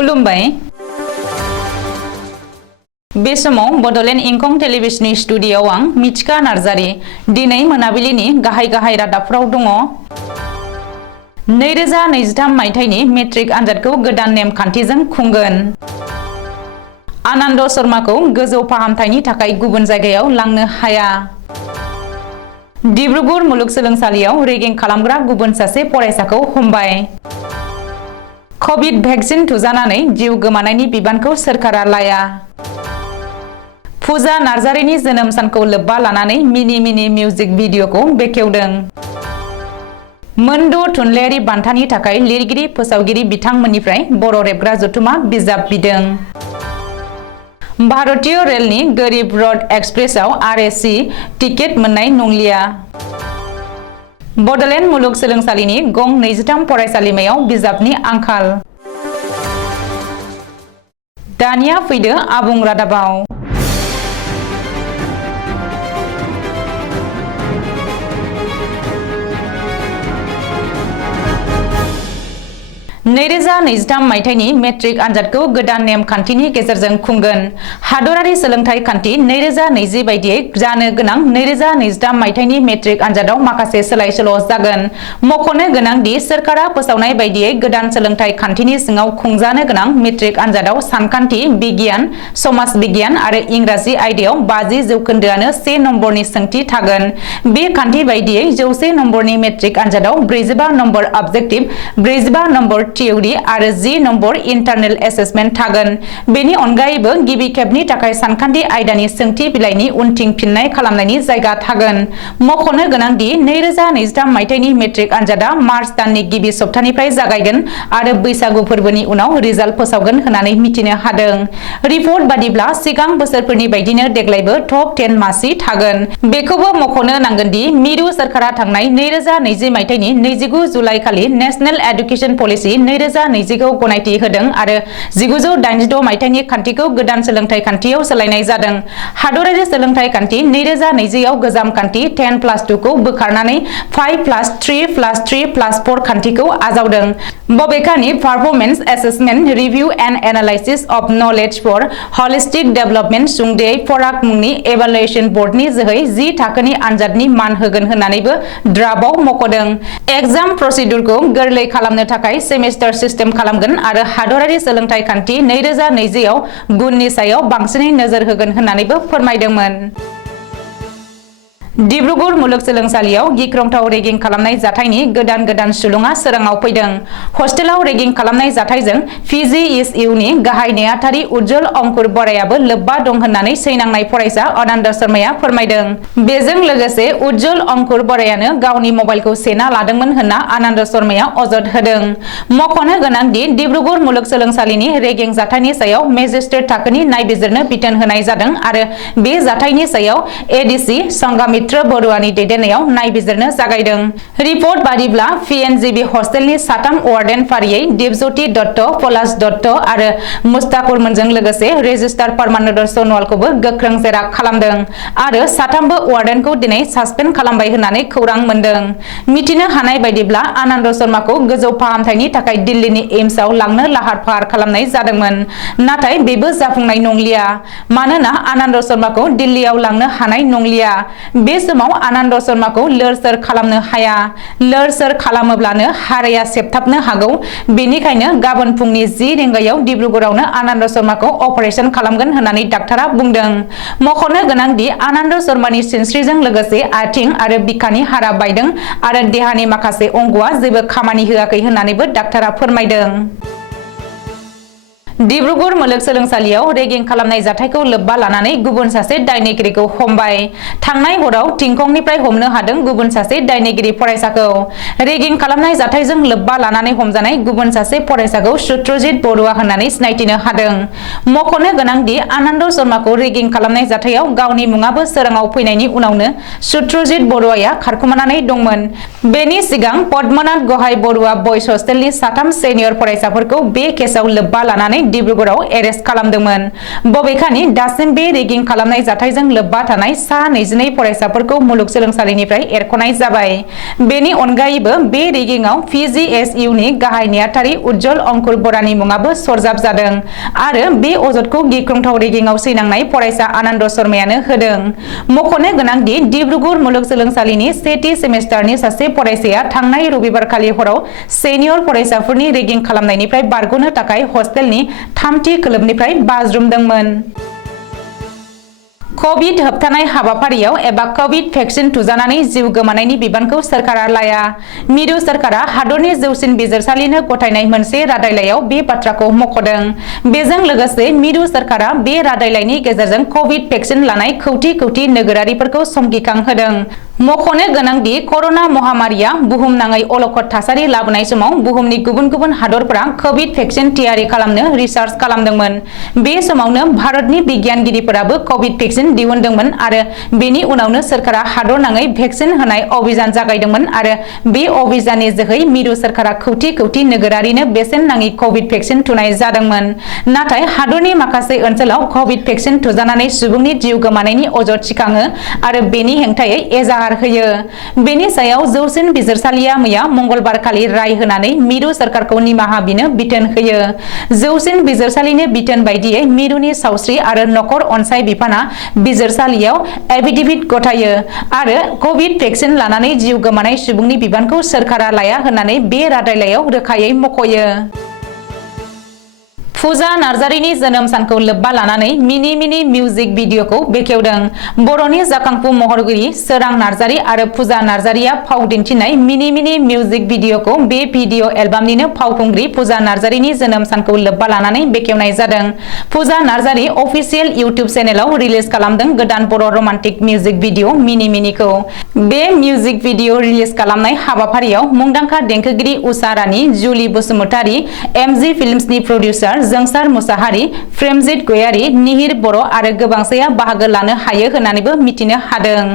खुलुमबाय बे समाव बडलेण्ड इंखं टेलिभिजननि स्टुडिय'आव आं मिथिका नार्जारी दिनै मोनाबिलिनि गाहाय रादाबफोराव दङ 2023 मायथाइनि मेट्रिक आनजादखौ गोदान नेमखान्थिजों खुंगोन आनन्द शर्माखौ गोजौ फाहामथायनि थाखाय गुबुन जायगायाव लांनो हाया डिब्रुगड़ मुलुगसोलोंसालियाव रेगिं खालामग्रा गुबुन सासे फरायसाखौ हमबाय कभिड भेक्सिन थुजानानै जिउ गोमानायनि बिबानखौ सोरखारा लाया फुजा नार्जारीनि जोनोम सानखौ लोब्बा लानानै मिनि मिउजिक भिडिअ'खौ बेखेवदों मोनद' थुनलाइयारि बान्थानि थाखाय लिरगिरि फोसावगिरि बिथांमोननिफ्राय बर' रेबग्रा जथुमा बिजाब बिदों भारतीय रेलनि गरिब रथ एक्सप्रेसआव आरएसि टिकेट मोननाय नंलिया बडलेण्ड मुलुगसोलोंसालिनि गं 23 फरायसालिमायाव बिजाबनि आंखाल दानिया फैदो आबुं रादाबाव 2023 मायथाइनि मेट्रिक आनजादखौ गोदान नेमखान्थिनि गेजेरजों खुंगोन हादरारि सोलोंथाइ खान्थि 2020 बायदियै जानो गोनां 2023 मायथाइनि मेट्रिक आनजादाव माखासे सोलाय सोल' जागोन मख'नो गोनां दि सोरखारा फोसावनाय बायदियै गोदान सोलोंथाइ खान्थिनि सिङाव खुंजानो गोनां मेट्रिक आनजादाव सानखान्थि बिगियान समाज बिगियान आरो इंराजि आयदायाव 50 जौखोन्दोआनो 1 नम्बरनि सोंथि थागोन बे खान्थि बायदियै 100 नम्बरनि मेट्रिक आनजादाव 45 नम्बर अबजेक्टिभ 45 नम्बर थियरि आरो 10 नम्बर इन्टारनेल एसेसमेन्ट थागोन बेनि अनगायैबो गिबि खेबनि थाखाय सानखान्थि आयदानि सोंथि बिलाइनि उनथिं फिननाय खालामनायनि जायगा थागोन मख'नो गोनां दि 2023 मायथाइनि मेट्रिक आनजादा मार्च दाननि गिबि सप्तानिफ्राय जागायगोन आरो बैसागु फोरबोनि उनाव रिजाल्ट फोसावगोन होननानै मिथिनो हादों रिपर्ट बादिब्ला सिगां बोसोरफोरनि बायदिनो देग्लायबो टप 10 मासि थागोन बेखौबो मख'नो नांगोन दि मिरु सोरखारा थांनाय 2020 मायथाइनि 29 जुलाइ खालि नेशनेल एडुकेशन पलिसि 2020 खौ गनायथि होदों आरो 1986 मायथाइनि खान्थिखौ गोदान सोलोंथाइ खान्थियाव सोलायनाय जादों हादरारि सोलोंथाइ खान्थि 2020 आव गोजाम खान्थि 10+2 खौ बोखारनानै 5+3+3+4 खान्थिखौ आजावदों बबेखानि performance assessment review and analysis of knowledge for holistic development सुंद'यै फराक मुंनि एभालुएसन बर्डनि जोहै 10 थाखोनि आनजादनि मान होगोन होननानैबो ड्राफ्टआव मख'दों एग्जाम प्रसिडिउरखौ गोरलै खालामनो थाखाय सेमिस्टार सिस्टेम खालामगोन आरो हादरारि सोलोंथाइ खान्थि 2020 आव गुननि सायाव बांसिनै नोजोर होगोन होननानैबो फोरमायदोंमोन डिब्रुगड़ मुलुगसोलोंसालियाव गिख्रंथाव रेगिं खालामनाय जाथायनि गोदान सुलुङा सोराङाव फैदों हस्टेलाव रेगिं खालामनाय जाथायजों PGSUनि गाहाय नेहाथारि उज्जवल अंकुर बरायाबो लोब्बा दं होननानै सैनांनाय फरायसा आनन्द शर्माया फोरमायदों बेजों लोगोसे उज्जवल अंकुर बरायानो गावनि मबाइलखौ सेना लादोंमोन होनना आनन्द शर्माया अजद होदों मख'नो गोनां दि डिब्रुगड़ मुलुगसोलोंसालिनि रेगिं जाथायनि सायाव मेजिस्ट्रेट थाखोनि नायबिजिरनो बिथोन होनाय जादों आरो बे जाथायनि सायाव एडिसि संगामित्र बरुवानि दैदेननायाव नायबिजिरनो जागायदों रिपर्ट बादिब्ला PNGB हस्टेलनि 3 वार्डेन फारियै दिपज्योति दत्त पलाश दत्त आरो मुस्ताकुरमोनजों लोगोसे रेजिस्ट्रार परमानन्द सनवालखौबो गोख्रों जेरा खालामदों आरो 3बो वार्डेनखौ दिनै सासपेन्ड खालामबाय होननानै खौरां मोनदों मिथिनो हानाय बायदिब्ला आनन्द शर्माखौ गोजौ फाहामथायनि थाखाय दिल्लीनि एम्सआव लांनो लाहार फाहार खालामनाय जादोंमोन नाथाय बेबो जाफुंनाय नंलिया मानोना आनन्द शर्माखौ दिल्लीयाव लांनो हानाय नंलिया बे समाव आनन्द शर्माखौ लोर-सोर खालामनो हाया लोर-सोर खालामोब्लानो हाराया सेबथाबनो हागौ बेनिखायनो गाबोन फुंनि 10 रिंगायाव डिब्रुगड़आवनो आनन्द शर्माखौ अपारेशन खालामगोन होननानै डाक्टारा बुंदों मख'नो गोनां दि आनन्द शर्मानि सिनस्रिजों लोगोसे आथिं आरो बिखानि हारा बायदों आरो देहानि माखासे अंगआ जेबो खामानि होआखै होननानैबो डाक्टारा फोरमायदों डिब्रुगड़ मुलुगसोलोंसालियाव रेगिं खालामनाय जाथायखौ लोब्बा लानानै गुबुन सासे दायनिगिरिखौ हमबाय थांनाय हराव टिंखंनिफ्राय हमनो हादों गुबुन सासे दायनिगिरि फरायसाखौ रेगिं खालामनाय जाथायजों लोब्बा लानानै हमजानाय गुबुन सासे फरायसाखौ सुत्रजित बरुवा होननानै सिनायथिनो हादों मख'नो गोनां दि आनन्द शर्माखौ रेगिं खालामनाय जाथायाव गावनि मुङाबो सोराङाव फैनायनि उनावनो सुत्रजित बरुवाया खारखोमानानै दंमोन बेनि सिगां पद्मनाथ गहाय बरुवा बयज हस्टेलनि 3 सिनियर फरायसाफोरखौ बे केसआव लोब्बा लानानै डिब्रुगड़आव एरेस्ट खालामदोंमोन। बबेखानि दासिम बे रेगिं खालामनाय जाथायजों लोब्बा थानाय सा 22 फरायसाफोरखौ मुलुगसोलोंसालिनिफ्राय एरख'नाय जाबाय। बेनि अनगायैबो बे रेगिंआव PGSUनि गाहाय नेहाथारि उज्जवल अंकुर बरानि मुङाबो सरजाब जादों आरो बे अजदखौ गिख्रंथाव रेगिंआव सैनांनाय फरायसा आनन्द शर्मायानो होदों। मख'नो गोनांदि डिब्रुगड़ मुलुगसोलोंसालिनि सेथि सेमेस्टारनि सासे फरायसाया थांनाय रबिबारखालि हराव सेनियर फरायसाफोरनि रेगिं खालामनायनिफ्राय बारग'नो थाखाय हस्टेलनि 3थि खोलोबनिफ्राय बाज्रुमदोंमोन। कभिड होबथानाय हाबाफारियाव एबा कभिड भेक्सिन थुजानानै जिउ गोमानायनि बिबानखौ सोरखारा लाया। मिरु सोरखारा हादरनि जौसिन बिजिरसालिनो गथायनाय मोनसे रादायलायाव बे बाथ्राखौ मख'दों। बेजों लोगोसे मिरु सोरखारा बे रादायलायनि गेजेरजों कभिड भेक्सिन लानाय खौथि खौथि नोगोरारिफोरखौ समगिखांहोदों। मख'नो गोनांदि कर'ना महामारिया बुहुमनाङै अलखद थासारि लाबोनाय समाव बुहुमनि गुबुन गुबुन हादरफोरा कभिड भेक्सिन थियारि खालामनो रिसार्च खालामदोंमोन। बे समावनो भारतनि बिगियानगिरिफोराबो कभिड भेक्सिन दिहुनदोंमोन आरो बेनि उनावनो सोरखारा हादरनाङै भेक्सिन होनाय अभियान जागायदोंमोन आरो बे अभियाननि जोहै मिरु सोरखारा खौथि खौथि नोगोरारिनो बेसेन नाङि कभिड भेक्सिन थुनाय जादोंमोन। नाथाय हादरनि माखासे ओनसोलाव कभिड भेक्सिन थुजानानै सुबुंनि जिउ गोमानायनि अजद थिखाङो आरो बेनि हेंथायै एजाहार होयो। बेनि सायाव जौसिन बिजिरसालिया मैया मंगलबारखालि राय होनानै मिरु सोरखारखौ निमाहा बिनो बिथोन होयो। जौसिन बिजिरसालिनि बिथोन बायदियै मिरुनि सावस्रि आरो नखर अनसाय बिफाना बिजिरसालियाव एफिडेभिट गथायो आरो कभिड भेक्सिन लानानै जिउ गोमानाय सुबुंनि बिबानखौ सोरखारा लाया होननानै बे रादायलायाव रोखायै मख'यो। फुजा नार्जारिनि जोनोम सानखौ लोब्बा लानानै मिनि मिउजिक भिडिअखौ बेखेवदों। बर'नि जाखांफु महरगिरि सोरां नार्जारि आरो फुजा नार्जारिया फाव दिन्थिनाय मिनि मिउजिक भिडिअखौ बे भिडिअ एलबामनिनो फावखुंग्रि फुजा नार्जारिनि जोनोम सानखौ लोब्बा लानानै बेखेवनाय जादों। फुजा नार्जारि अफिसियेल इउटिउब चेनेलाव रिलिज खालामदों गोदान बर' रमान्टिक मिउजिक भिडिअ मिनिखौ। बे मिउजिक भिडिअ रिलिज खालामनाय हाबाफारियाव मुंदांखा देंखोगिरि उषा रानी, जुलि बसुमतारी, MG फिल्म्सनि प्रडिउसार जोंसार मुसाहारि, प्रेमजित गयारी, निहिर बर' आरो गोबांसाया बाहागो लानो हायो होननानैबो मिथिनो हादों।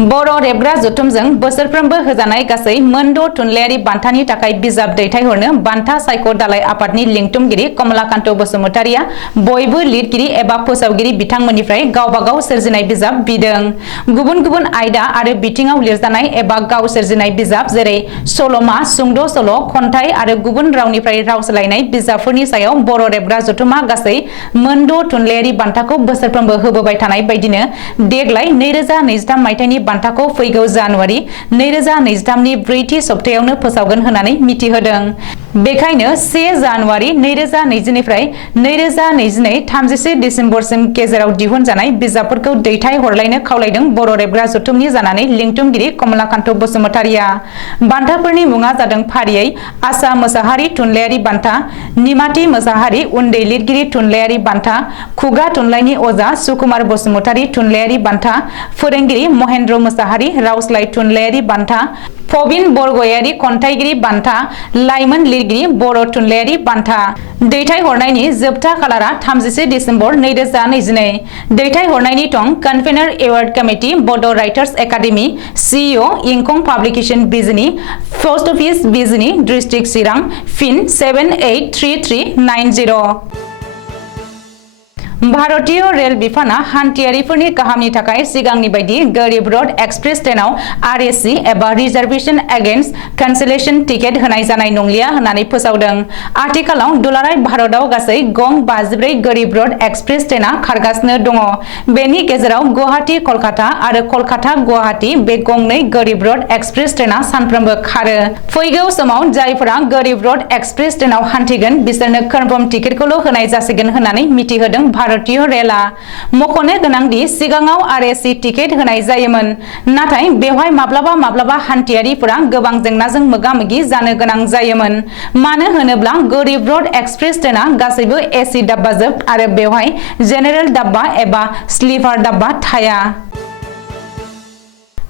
बर' रेबग्रा जथुमजों बोसोरफ्रोमबो होजानाय गासै मोन 6 थुनलाइयारि बान्थानि थाखाय बिजाब दैथायहरनो बान्था सायख' दालाइ आफादनि लिंथुमगिरि कमलाकान्त बसुमतारिया बयबो लिरगिरि एबा फोसावगिरि बिथांमोननिफ्राय गावबा गाव सोरजिनाय बिजाब बिदों। गुबुन गुबुन आयदा आरो बिथिङाव लिरजानाय एबा गाव सोरजिनाय बिजाब जेरै सल'मा, सुंद' सल', खन्थाइ आरो गुबुन रावनिफ्राय राव सोलायनाय बिजाबफोरनि सायाव बर' रेबग्रा जथुमा गासै मोन 6 थुनलाइयारि बान्थाखौ बोसोरफ्रोमबो होबोबाय थानाय बायदिनो देग्लाय 2023 मायथाइनि बान्थाखौ फैगौ जानुवारि 2023 नि 4थि सप्तायावनो फोसावगोन होननानै मिथिहोदों। बेखायनो 1 जानुवारि 2020 निफ्राय 2022 31 डिसेम्बरसिम गेजेराव दिहुनजानाय बिजाबफोरखौ दैथाय हरलायनो खावलायदों बर' रेबग्रा जथुमनि जानानै लिंथुमगिरि कमलाकान्त बसुमतारिया। बान्थाफोरनि मुङा जादों फारियै आसा मोसाहारि थुनलाइयारि बान्था, निमाथि मोसाहारि उन्दै लिरगिरि थुनलाइयारि बान्था, खुगा थुनलाइनि अजा सुकुमार बसुमतारी थुनलाइयारि बान्था, फोरोंगिरि महेन्द्र मोसाहारि रावस्लाय थुनलाइयारि बान्था, प्रबिन बरगयारि खन्थाइगिरि बान्था, लाइमोन लिरगिरि बर' थुनलाइयारि बान्था। दैथायहरनायनि जोबथा खालारा 31 डिसेम्बर 2022। दैथायहरनायनि थं convener award committee Bodo' writers academy, CEO इंखं पाब्लिकेशन बिजनी, पोस्ट अफिस बिजनी, डिस्ट्रिक्ट चिरां, पिन 783390। भारतीय रेल बिफाना हान्थियारिफोरनि गाहामनि थाखाय सिगांनि बायदि गरिब रथ एक्सप्रेस ट्रेनाव RSC एबा रिजार्वेशन एगेन्स्ट कैंसिलेशन टिकेट होनाय जानाय नंलिया होननानै फोसावदों। आथिखालाव दुलाराय भारतआव गासै गं 54 गरिब रथ एक्सप्रेस ट्रेना खारगासिनो दङ। बेनि गेजेराव गुवाहाटी कलकाता आरो कलकाता गुवाहाटी बे गंनै गरिब रथ एक्सप्रेस ट्रेना सानफ्रोमबो खारो। फैगौ समाव जायफोरा गरिब रथ एक्सप्रेस ट्रेनाव हान्थिगोन बिसोरनो कन्फार्म टिकेटखौल' होनाय जासिगोन होननानै मिथिहोदों भारतीय रेलआ। मख'नो गोनांदि सिगाङाव RSC टिकेट होनाय जायोमोन, नाथाय बेवहाय माब्लाबा हान्थियारिफोरा गोबां जेंनाजों मोगा-मोगि जानो गोनां जायोमोन। मानो होनोब्ला गरिब रथ एक्सप्रेस ट्रेना गासैबो AC डाब्बाजोब आरो बेवहाय जेनेरेल डाब्बा एबा स्लिपार डाब्बा थाया।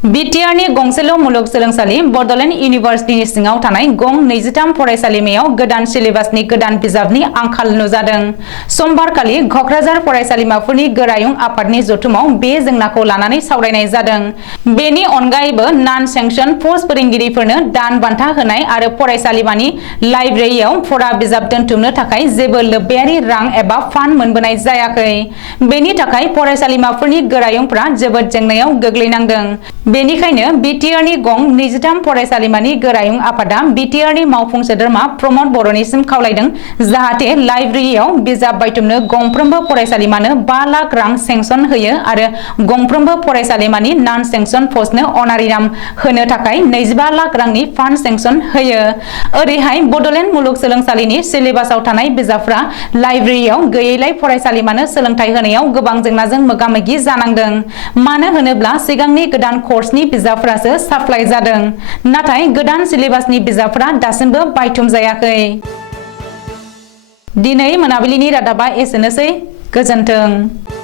बिटिआरनि गंसेल' मुलुगसोलोंसालि बड'लेण्ड इउनिभार्सिटिनि सिङाव थानाय गं 23 फरायसालिमायाव गोदान सिलेबासनि गोदान बिजाबनि आंखाल नुजादों। समबारखालि क'क्राझार फरायसालिमाफोरनि गोरायुं आफादनि जथुमाव बे जेंनाखौ लानानै सावरायनाय जादों। बेनि अनगायैबो नन सेंसन पस्ट फोरोंगिरिफोरनो दान बान्था होनाय आरो फरायसालिमानि लाइब्रेरियाव फरा बिजाब दोनथुमनो थाखाय जेबो लोब्बायारि रां एबा फान्ड मोनबोनाय जायाखै। बेनि थाखाय फरायसालिमाफोरनि गोरायुंफोरा जोबोद जेंनायाव गोग्लैनांदों। बेनिखायनो बिटिआरनि गं 23 फरायसालिमानि गोरायुं आफादा बिटिआरनि मावफुं सोद्रोमा प्रमद बर'निसिम खावलायदों जाहाथे लाइब्रेरियाव बिजाब बायथुमनो गंफ्रोमबो फरायसालिमानो 5 लाख रां सेंसन होयो आरो गंफ्रोमबो फरायसालिमानि नन सेंसन पस्टनो अनारिराम होनो थाखाय 25 लाख रांनि फान्ड सेंसन होयो। ओरैहाय बड'लेण्ड मुलुगसोलोंसालिनि सिलेबासाव थानाय बिजाबफ्रा लाइब्रेरियाव गैयैलाय फरायसालिमानो सोलोंथाइ होनायाव गोबां जेंनाजों मोगा-मोगि जानांदों। मानो होनोब्ला सिगांनि गोदान कर्सनि बिजाबफ्रासो साप्लाइ जादों, नाथाय गोदान सिलेबासनि बिजाबफ्रा दासिमबो बायथुम जायाखै। दिनै मोनाबिलिनि रादाबा एसेनोसै। गोजोन्थों।